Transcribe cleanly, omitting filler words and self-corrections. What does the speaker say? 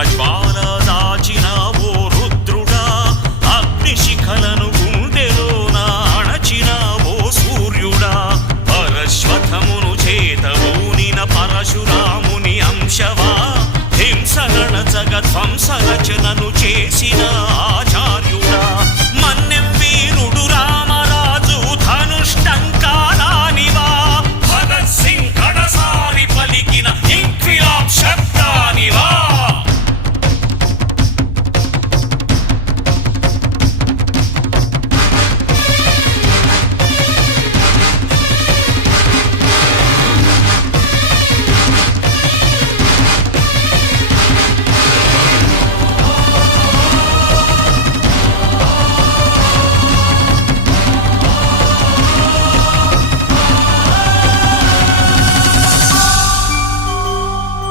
ప్రజ్వాల దాచిన ఓ రుద్రుడా అగ్నిశిఖలను గుండెలోన అణచిన ఓ సూర్యుడా పరశ్వథమును చేతబూనిన పరశురాముని అంశవా హింసగణ జగ ధ్వంస రచనను చేసిన